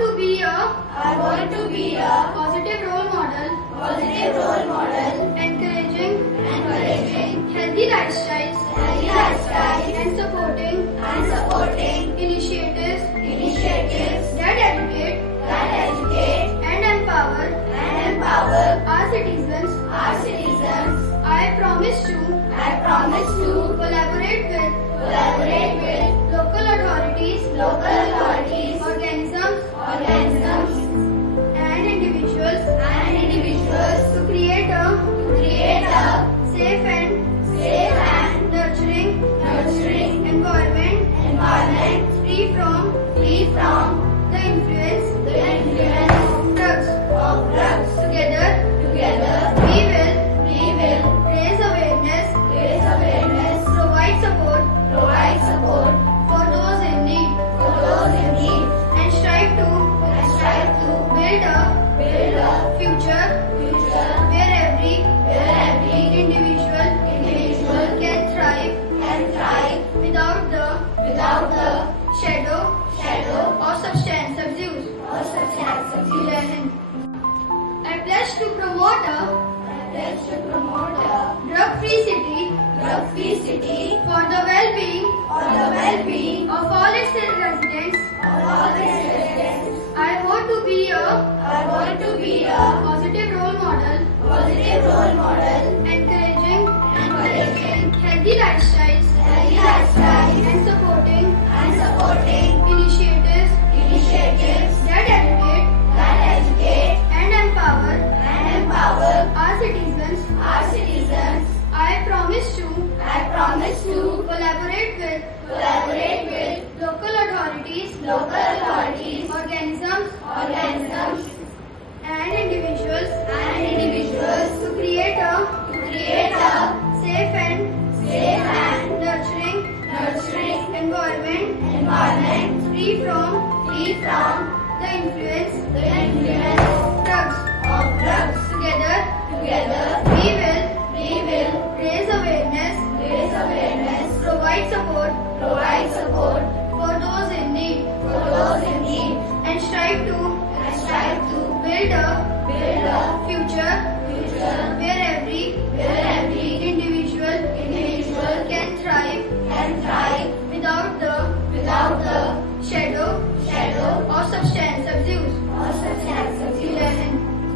I want to be a positive role model, encouraging healthy lifestyles, and supporting initiatives that educate and empower our citizens. I promise to collaborate with local authorities, organisms, and individuals to create a safe and nurturing environment free from the influence of drugs. Together we will raise awareness, provide support for those in need, and strive to build a future where every individual can thrive without the shadow of substance abuse. Jai Hind. I pledge to promote a drug-free city for the well-being of all its residents. I want to be a positive role model, encouraging healthy lifestyles, and supporting initiatives that educate and empower our citizens. I promise to collaborate with local authorities, organisms, and individuals to create a safe and